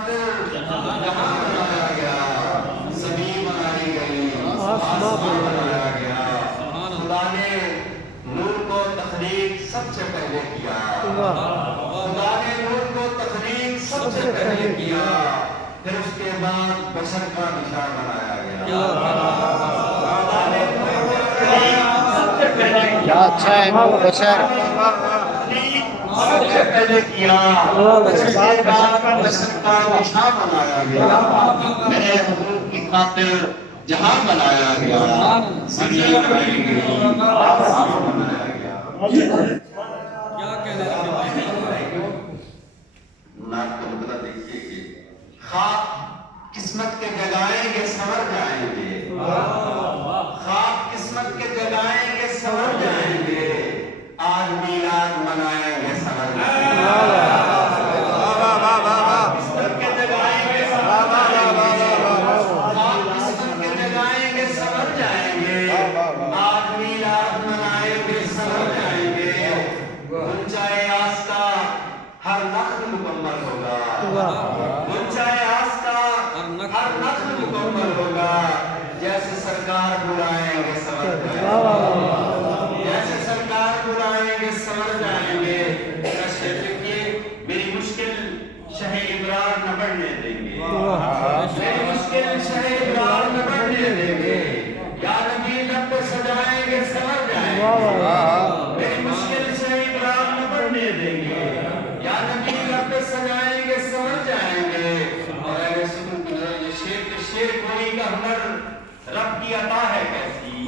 خاطر جہاں بنایا گیا، زمین بنائی گئی، آسمان بنایا گیا۔ خدا نے نور کو تخلیق سب سے پہلے کیا، خدا نے نور کو تخلیق سب سے پہلے کیا، پھر اس کے بعد بشر کا نشان بنایا گیا۔ خدا نے نور کو تخلیق سب سے پہلے کیا، کیا اچھا ہے بشر، سب سے پہلے کیا، اس کے بعد بشر کا نشان بنایا گیا۔ میرے حضور کی خاطر جہاں بنایا گیا، زمین بنائی گئی، آسمان بنایا گیا۔ کیا کہنے لگے؟ نات کا مطلب دیکھیے کہ خواب قسمت کے جگائیں گے سنور جائیں گے، خواب قسمت کے جگائیں گے سنور جائیں گے، آج میلاد منائیں گے سنور جائیں گے، قسمت کے جگائیں گے سنور جائیں گے، خواب قسمت کے جگائیں گے سنور جائیں گے، آج میلاد منائیں گے سنور جائیں گے۔ اونچائے آستہ ہر نخل مکمل ہوگا، اونچائے آستہ ہر نخل مکمل ہوگا، جیسے سرکار بلائیں گے سنور جائیں گے، جیسے سرکار بلائیں گے سنور جائیں گے۔ شعر لکھیے، میری مشکل شہ ابرار نہ بڑھنے دیں گے، میری مشکل شہ ابرار نہ بڑھنے دیں گے، یا نبی لب پہ سجائیں گے سنور جائیں گے، میری مشکل شہ ابرار نہ بڑھنے دیں گے، یا نبی لب پہ سجائیں گے سنور جائیں گے۔ اور اے سنو شعر گوئی کا ہنر رب کی عطا ہے کیسی،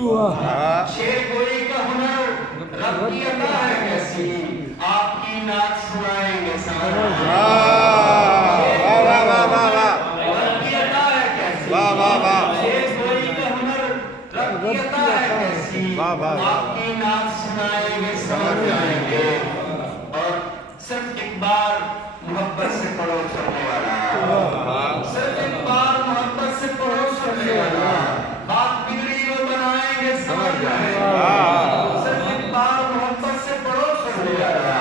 شعر گوئی کا ہنر رب کی عطا ہے کیسی، آپ کی نعت سنائیں گے سنور جائیں گے، رب کی عطا ہے کیسی، شعر گوئی کا ہنر رب کی عطا ہے کیسی، آپ کی نعت سنائیں گے سنور جائیں گے۔ اور صرف ایک بار محبت سے پڑھو سننے والا، صرف ایک بار محبت سے پڑھو سننے والا، بات بگڑی وہ بنائیں گے سنور جائیں گے، صرف ایک بار محبت سے پڑھو سننے والا،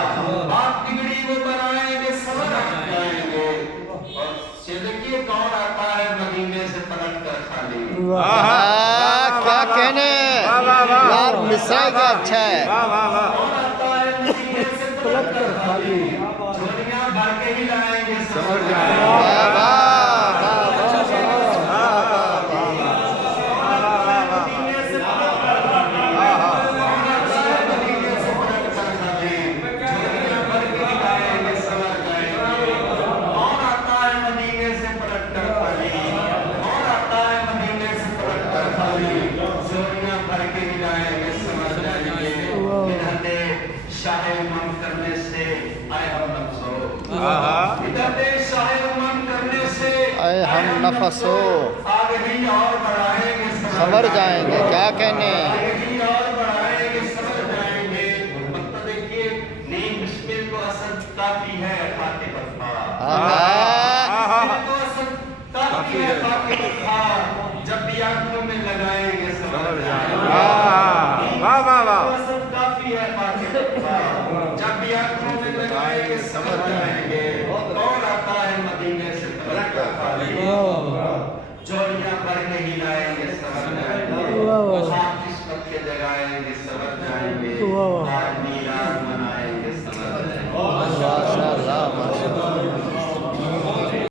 بات بگڑی وہ بنائیں گے سنور جائیں گے۔ اور دیکھیے کون آتا ہے مدینے سے پلٹ کر خالی، کیا کہنے یار، مصرع کا اچھا ہے۔ کون آتا ہے مدینے سے پلٹ کر خالی، جھولیاں بھر کے ہی لائیں گے سنور جائیں گے۔ شاہ امام کرنے سے آئے ہم نفسو، ادھر شاہ امام کرنے سے اے ہم نفس ہو، آگے بھی اور بڑھائیں گے سنور جائیں گے، کیا کہنے آگے بھی اور بڑھائیں گے سنور جائیں گے۔ مطلب دیکھیے نیم بسمل کو اصل کافی ہے خاطب اطفال، کو اصل کافی ہے خاطب اطفال، جب بھی آنکھوں میں لگائیں گے سنور جائیں گے، اصل کافی ہے خاطب اطفال، جب بھی آنکھوں میں لگائیں گے سنور جائیں گے۔ کون آتا ہے مدینے سے پلٹ کر خالی، جوڑیاں بھر کے ہی لائیں گے سنور جائیں گے، خواب قسمت کے جگائیں گے سنور جائیں گے،